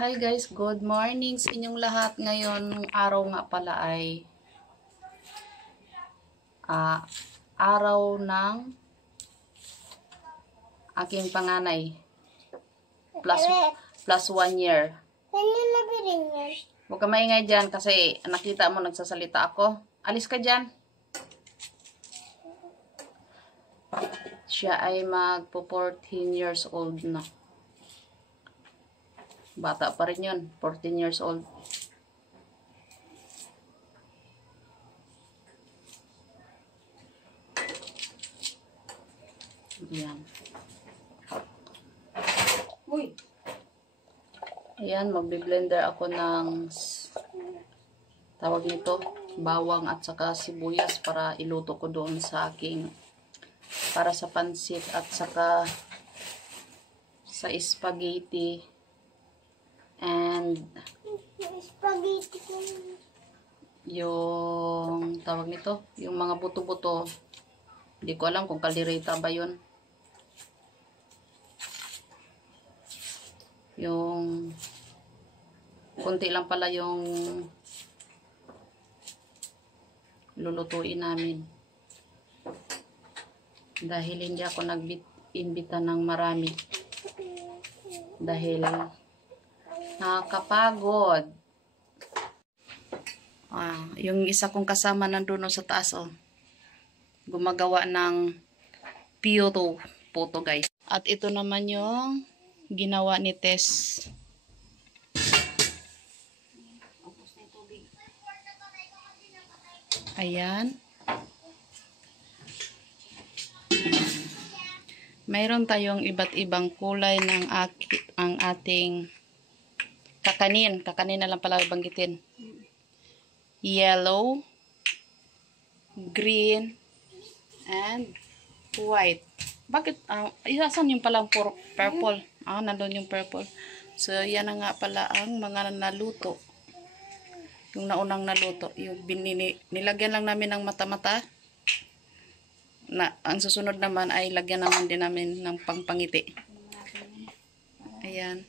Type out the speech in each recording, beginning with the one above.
Hi guys, good morning sa inyong lahat. Ngayon, araw nga pala ay araw ng aking panganay. Plus 1 year. Huwag ka maingay dyan kasi nakita mo nagsasalita ako. Alis ka dyan. Siya ay magpo 14 years old na. Bata pa rin yun. 14 years old. Ayan. Uy. Ayan, magbi-blender ako ng tawag nito, bawang at saka sibuyas para iluto ko doon sa aking para sa pansit at saka sa spaghetti. And yung tawag nito, yung mga buto-buto, hindi ko alam kung kaldereta ba yun. Yung konti lang pala yung lulutuin namin. Dahil hindi ako nag-imbita ng marami. Dahil nakakapagod. Yung isa kong kasama nandun sa taas, gumagawa ng photo guys. At ito naman yung ginawa ni Tess. Ayan. Mayroon tayong iba't ibang kulay ng ang ating kakanin. Kakanin na lang pala banggitin. Yellow, green, and white. Bakit? Isasan yung palang purple. Nandun yung purple. So, yan na nga pala ang mga naluto. Yung naunang naluto. Yung nilagyan lang namin ng mata-mata. Ang susunod naman ay lagyan naman din namin ng pangpangiti. Ayan.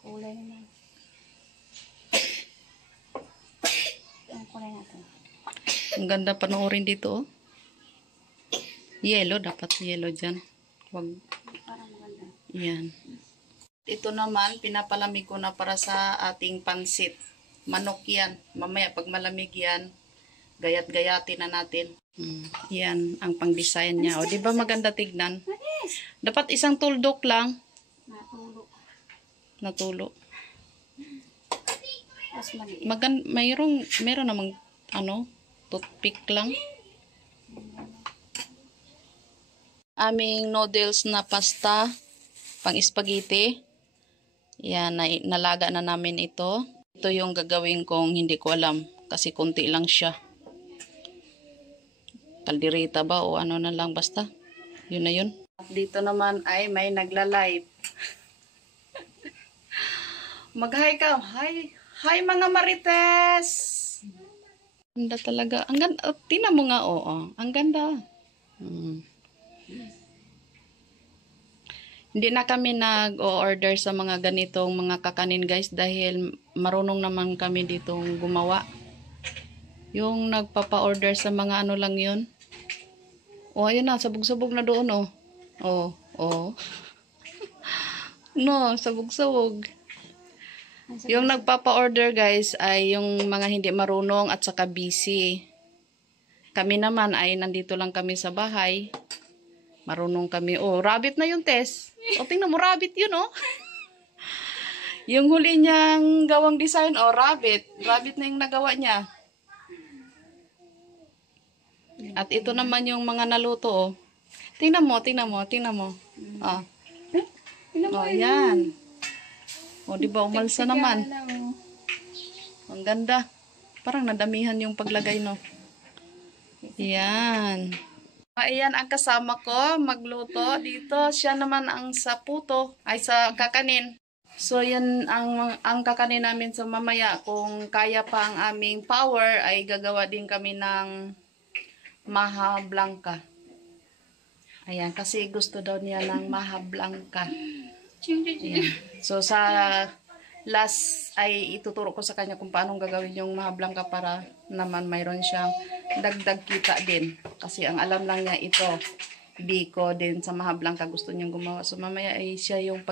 Kulay naman. Ang kulay natin. Ang ganda panoorin dito. Yellow. Dapat yellow dyan. Wag. Parang maganda. Ayan. Ito naman, pinapalamig ko na para sa ating pansit. Manok yan. Mamaya pag malamig yan, gayat-gayatin na natin. Yan ang pang-design niya. O, di ba maganda tignan? Dapat isang tuldok lang. Natulo. Mayroon namang toothpick lang. Aming noodles na pasta, pang spaghetti. Yan, nalaga na namin ito. Ito yung gagawin kong hindi ko alam kasi konti lang siya. Kaldereta ba o ano na lang basta. Yun na yun. Dito naman ay may nagla-live. Mag-hi ka. Hi mga Marites. Ganda talaga. Ang ganda. Tingnan mo nga ang ganda. Hindi na kami nag-order sa mga ganitong mga kakanin guys dahil marunong naman kami ditong gumawa. Yung nagpapa-order sa mga ano lang yun. Ayun na, sabog-sabog na doon No, sabog-sabog. Yung nagpapa-order guys ay yung mga hindi marunong at saka busy. Kami naman ay nandito lang kami sa bahay. Marunong kami. Rabbit na yung Tess. Tingnan mo, rabbit yun Yung huli niyang gawang design, rabbit. Rabbit na yung nagawa niya. At ito naman yung mga naluto, Tingnan mo. Yan. Di ba umalsa naman? Ang ganda. Parang nadamihan yung paglagay, no? Yan. Ayan ang kasama ko magluto dito. Siya naman ang sa sa kakanin. So, yan ang kakanin namin. So, mamaya kung kaya pa ang aming power ay gagawa din kami ng maha blanca. Ayan, kasi gusto daw niya ng maha blanca. Ayan. So, sa last ay ituturo ko sa kanya kung paano gagawin yung mahablang ka para naman mayroon siyang dagdag kita din. Kasi ang alam lang niya ito, biko din sa mahablang ka gusto niyang gumawa. So mamaya ay siya yung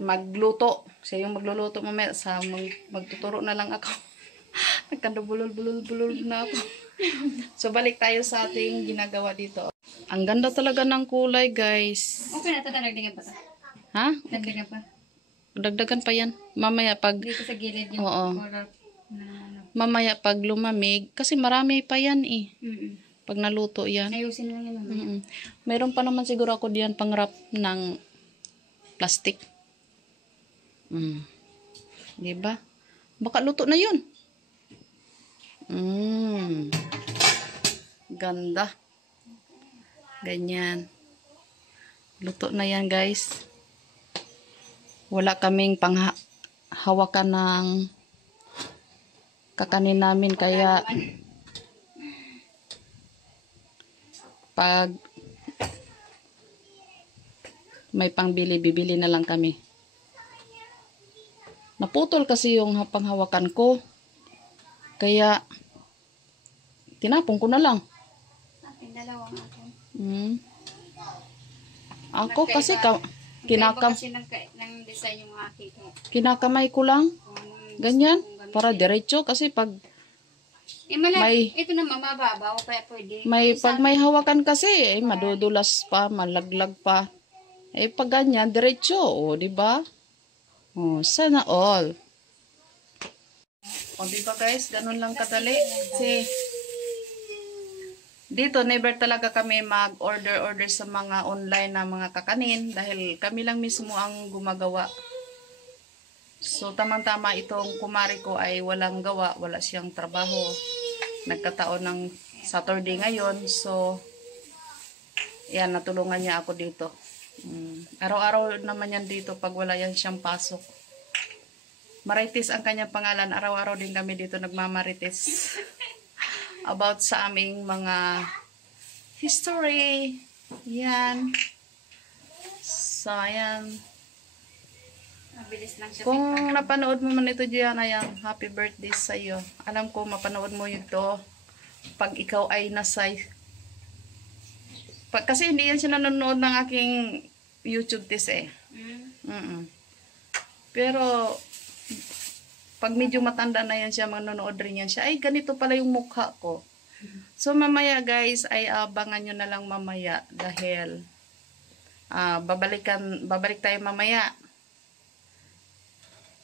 magluto. Siya yung magluluto mamaya. Magtuturo na lang ako. Nagkandabulol-bulol-bulol na ako. So balik tayo sa ating ginagawa dito. Ang ganda talaga ng kulay, guys. Okay na ito, dagdagan pa. Ha? Dagdagan pa. Dagdagan pa yan. Mamaya pag... Dito sa gilid yung Oo. color. Mamaya pag lumamig, kasi marami pa yan eh. Pag naluto yan. Ayusin lang yan mamaya. Meron pa naman siguro ako diyan pang wrap ng plastic. Diba? Baka luto na yun. Ganda. Ganyan. Luto na yan, guys. Wala kaming panghawakan ng kakanin namin, kaya pag may pangbili, bibili na lang kami. Naputol kasi yung panghawakan ko, kaya tinapon ko na lang. Ating dalawang akin. Ako kasi Kasi ng design yung aking. kinakamay ko lang. Ganyan. Para diretso. Kasi pag ito na mamababaw, kaya pwede. pag may hawakan kasi, madudulas pa, malaglag pa. Pag ganyan, diretso. O, diba? O, sana all. O, diba guys? Ganun lang kadali. Kasi, dito, never talaga kami mag-order sa mga online na mga kakanin dahil kami lang mismo ang gumagawa. So, tamang-tama itong kumari ko ay walang gawa, wala siyang trabaho. Nagkataon ng Saturday ngayon. So, yan, natulungan niya ako dito. Araw-araw naman yan dito pag wala yan siyang pasok. Marites ang kanyang pangalan. Araw-araw din kami dito nagmamarites. About sa aming mga history. Yan. So, ayan. Mabilis lang siya. Kung napanood mo man ito, Gianna, yan, happy birthday sa iyo. Alam ko, mapanood mo ito pag ikaw ay nasa... Kasi hindi yan siya nanonood ng aking YouTube test eh. Pero, pag medyo matanda na yan siya, manonood rin yan siya. Ay, ganito pala yung mukha ko. So, mamaya guys, ay abangan nyo na lang mamaya. Dahil, babalik tayo mamaya.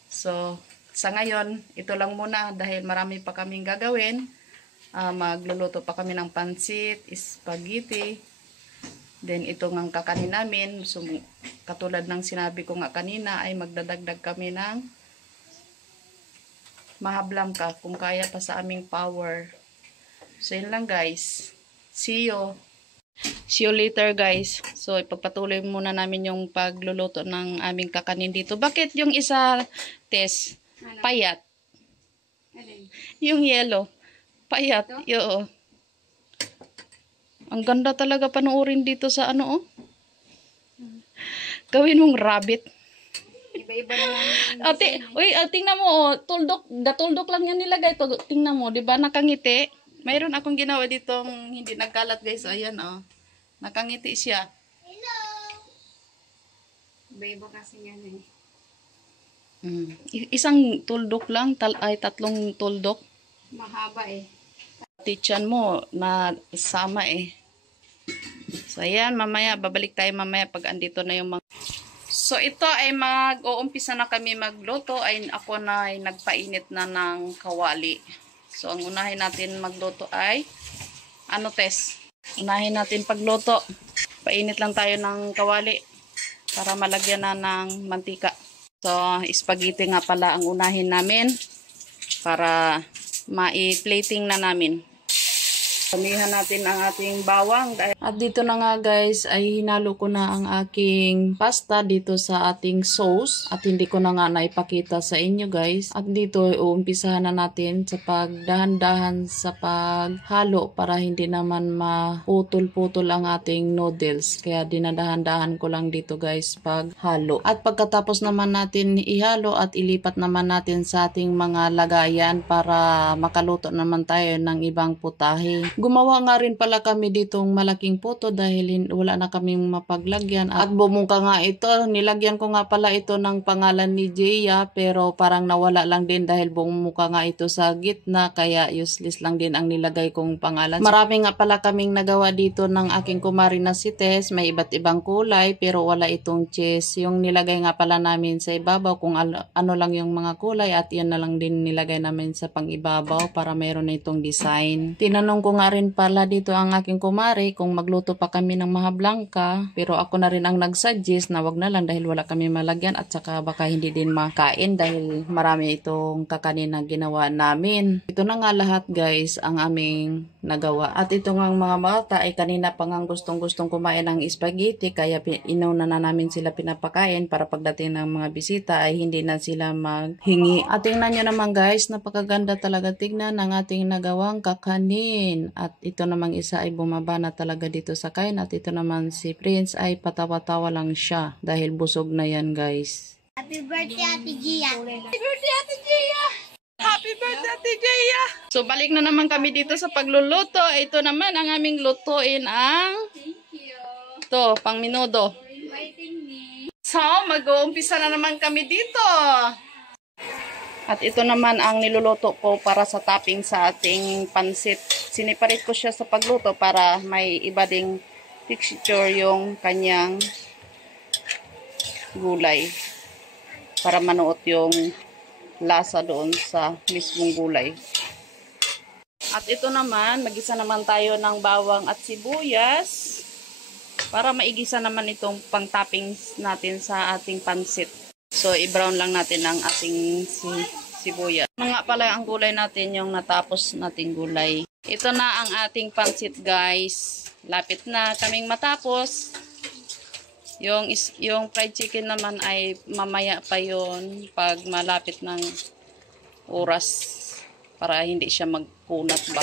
So, sa ngayon, ito lang muna. Dahil marami pa kaming gagawin. Magluluto pa kami ng pansit, spaghetti. Then, ito nga kakanin namin. So, katulad ng sinabi ko nga kanina, ay magdadagdag kami ng mahablang ka kung kaya pa sa aming power. So, yun lang guys. See you. See you later guys. So, ipagpatuloy muna namin yung pagluluto ng aming kakanin dito. Bakit yung isa, Tess? Payat. Yung yellow. Payat. Oo. Ang ganda talaga panoorin dito sa ano, oh. Gawin mong rabbit. Iba-iba naman. Tingnan mo, oh, tuldok lang yan nilagay to. Tingnan mo, 'di ba nakangiti? Mayroon akong ginawa ditong hindi nagkalat, guys. Ayan, oh. Nakangiti siya. Iba-iba kasi yan eh. Isang tuldok lang, tatlong tuldok. Mahaba eh. Tichan mo na sama eh. So, ayan, mamaya, babalik tayo mamaya pag andito na yung mga... So, ito ay mag-uumpisa na kami magluto. Ay, ako na ay nagpainit na ng kawali. So, ang unahin natin magluto ay, ano, Tess? Unahin natin pagluto. Painit lang tayo ng kawali para malagyan na ng mantika. So, spaghetti nga pala ang unahin namin para mai-plating na namin. Damihan natin ang ating bawang. At dito na nga guys ay hinalo ko na ang aking pasta dito sa ating sauce. At hindi ko na nga naipakita sa inyo guys. At dito uumpisahan na natin sa pagdahan-dahan sa paghalo para hindi naman maputol-putol ang ating noodles. Kaya dinadahan-dahan ko lang dito guys paghalo. At pagkatapos naman natin ihalo at ilipat naman natin sa ating mga lagayan para makaluto naman tayo ng ibang putahe. Gumawa nga rin pala kami ditong malaking puto dahil wala na kaming mapaglagyan. At bumungka nga ito. Nilagyan ko nga pala ito ng pangalan ni Jaya pero parang nawala lang din dahil bumungka nga ito sa gitna kaya useless lang din ang nilagay kong pangalan. Marami nga pala kaming nagawa dito ng aking kumari na si Tess. May iba't ibang kulay pero wala itong cheese. Yung nilagay nga pala namin sa ibabaw kung ano lang yung mga kulay at yan na lang din nilagay namin sa pang-ibabaw para mayroon na itong design. Tinanong ko nga rin pala dito ang aking kumari kung magluto pa kami ng maha blanca pero ako na rin ang nag-suggest na wag na lang dahil wala kami malagyan at saka baka hindi din makain dahil marami itong kakanin na ginawa namin. Ito na nga lahat guys ang aming nagawa. At ito nga mga bata ay kanina pa nga gustong kumain ng spaghetti kaya inauna na namin sila pinapakain para pagdating ng mga bisita ay hindi na sila maghingi. At tingnan nyo naman guys, napakaganda talaga tignan ng ating nagawang kakanin. At ito namang isa ay bumaba na talaga dito sa kain at ito naman si Prince ay patawa-tawa lang siya dahil busog na yan guys. Happy birthday, Ate Gia! Happy birthday, Ate Gia! Happy birthday, Ate Gia! So, balik na naman kami dito sa pagluluto. Ito naman ang aming lutuin ang... Thank you! Ito, pang minudo. Inviting me. So, mag-uumpisa na naman kami dito. At ito naman ang niluluto ko para sa topping sa ating pansit. Siniparit ko siya sa pagluto para may iba ding texture yung kanyang gulay. Para manuot yung lasa doon sa mismong gulay. At ito naman, magisa naman tayo ng bawang at sibuyas para maigisa naman itong pang-toppings natin sa ating pansit. So, i-brown lang natin ang ating sibuyas. Mga pala ang gulay natin, yung natapos nating gulay. Ito na ang ating pansit guys. Lapit na kaming matapos. Yung fried chicken naman ay mamaya pa yon pag malapit ng oras para hindi siya magkunat ba.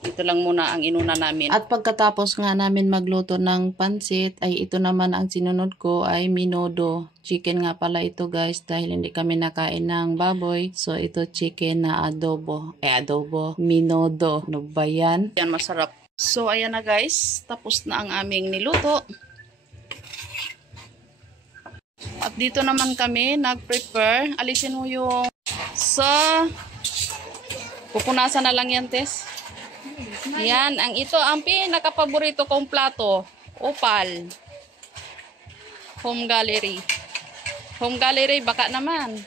Ito lang muna ang inuna namin. At pagkatapos nga namin magluto ng pansit ay ito naman ang sinunod ko ay minodo. Chicken nga pala ito guys dahil hindi kami nakain ng baboy. So ito chicken na adobo. Minodo. Ano ba yan? Yan masarap. So ayan na guys. Tapos na ang aming niluto. At dito naman kami nag-prepare. Alisin mo yung pupunasan na lang yan, Tess. Yan, ito ang pinaka-paborito kong plato. Opal. Home Gallery. Home Gallery, baka naman.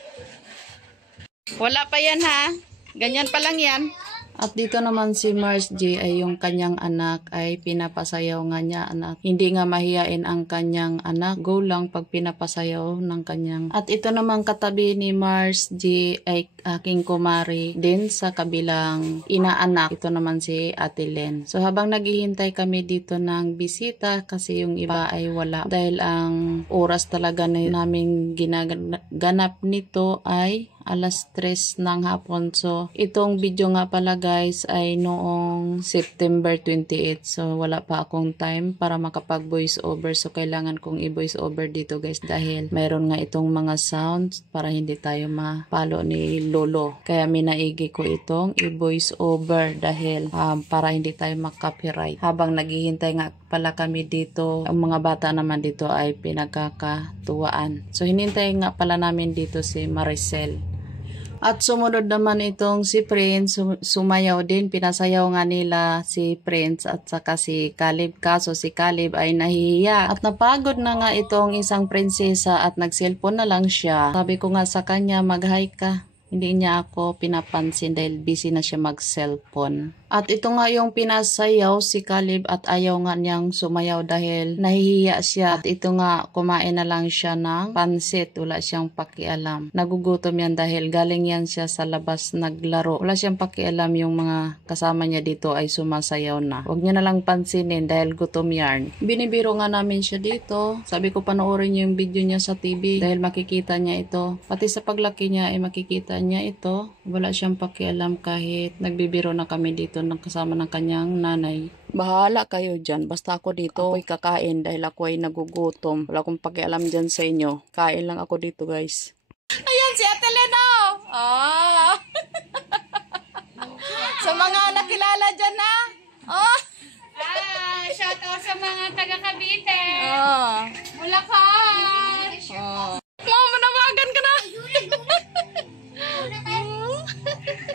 Wala pa yan ha. Ganyan pa lang yan. At dito naman si Mars G ay yung kanyang anak ay pinapasayaw nga niya anak. Hindi nga mahiyain ang kanyang anak. Go lang pag pinapasayaw ng kanyang. At ito naman katabi ni Mars G ay aking kumari din sa kabilang inaanak. Ito naman si Ate Len. So habang naghihintay kami dito ng bisita kasi yung iba ay wala. Dahil ang oras talaga na namin ginaganap nito ay alas 3 ng hapon. So, itong video nga pala guys ay noong September 28. So, wala pa akong time para makapag voice over. So, kailangan kong i-voice over dito guys dahil mayroon nga itong mga sounds para hindi tayo mapalo ni Lolo. Kaya minaigi ko itong i-voice over dahil para hindi tayo makapiright. Habang naghihintay nga pala kami dito, ang mga bata naman dito ay pinagkakatuwaan. So, hinintay nga pala namin dito si Maricel. At sumunod naman itong si Prince, sumayaw din, pinasayaw nga nila si Prince at saka si Caleb. Kaso si Caleb ay nahihiya. At napagod na nga itong isang prinsesa at nag-cellphone na lang siya. Sabi ko nga sa kanya, mag-hi ka. Hindi niya ako pinapansin dahil busy na siya mag-cellphone. At ito nga yung pinasayaw si Caleb at ayaw nga niyang sumayaw dahil nahihiya siya. At ito nga kumain na lang siya ng pansit. Wala siyang pakialam. Nagugutom yan dahil galing yan siya sa labas naglaro. Wala siyang pakialam yung mga kasama niya dito ay sumasayaw na. Huwag niyo na lang pansinin dahil gutom yan. Binibiro nga namin siya dito. Sabi ko panoorin niyo yung video niya sa TV dahil makikita niya ito. Pati sa paglaki niya ay makikita niya ito. Wala siyang pakialam kahit nagbibiro na kami dito ng kasama ng kanyang nanay. Bahala kayo dyan. Basta ako dito, ako'y kakain dahil ako ay nagugutom. Wala akong pakialam dyan sa inyo. Kain lang ako dito, guys. Ayan si Ate Leno! Oh! Sa mga nakilala dyan na. Oh! Shout out sa mga taga Cavite. Oh! Bulacan. Oh! Mau manawagan ka na!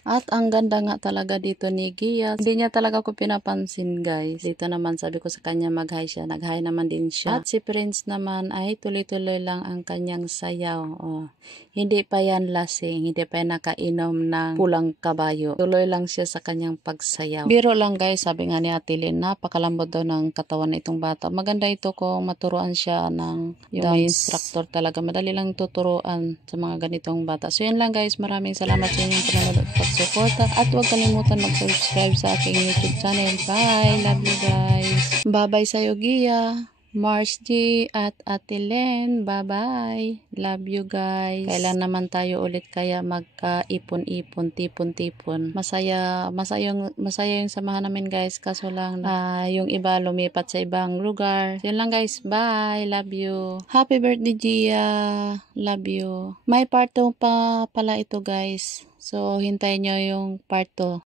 At ang ganda nga talaga dito ni Gia. Hindi niya talaga ako pinapansin, guys. Dito naman sabi ko sa kanya mag-hi siya. Nag-hi naman din siya. At si Prince naman ay tuloy-tuloy lang ang kanyang sayaw. Oh. Hindi pa yan lasing. Hindi pa yan nakainom ng pulang kabayo. Tuloy lang siya sa kanyang pagsayaw. Biro lang, guys. Sabi nga ni Ate Lynn, napakalambot daw ng katawan na itong bata. Maganda ito kung maturuan siya ng yung instructor talaga. Madali lang tuturuan sa mga ganitong bata. So yan lang, guys. Maraming salamat sa inyong panonood at pagsuporta. At huwag kalimutan mag-subscribe sa aking YouTube channel. Bye! Love you, guys. Bye-bye sa'yo, Gia. Mars G at Ate Len. Bye-bye. Love you, guys. Kailan naman tayo ulit kaya magka-ipon-ipon, tipon-tipon. Masaya yung samahan namin, guys. Kaso lang yung iba lumipat sa ibang lugar. So, yun lang, guys. Bye. Love you. Happy birthday, Gia. Love you. May part 2 pa pala ito, guys. So, hintayin nyo yung part 2.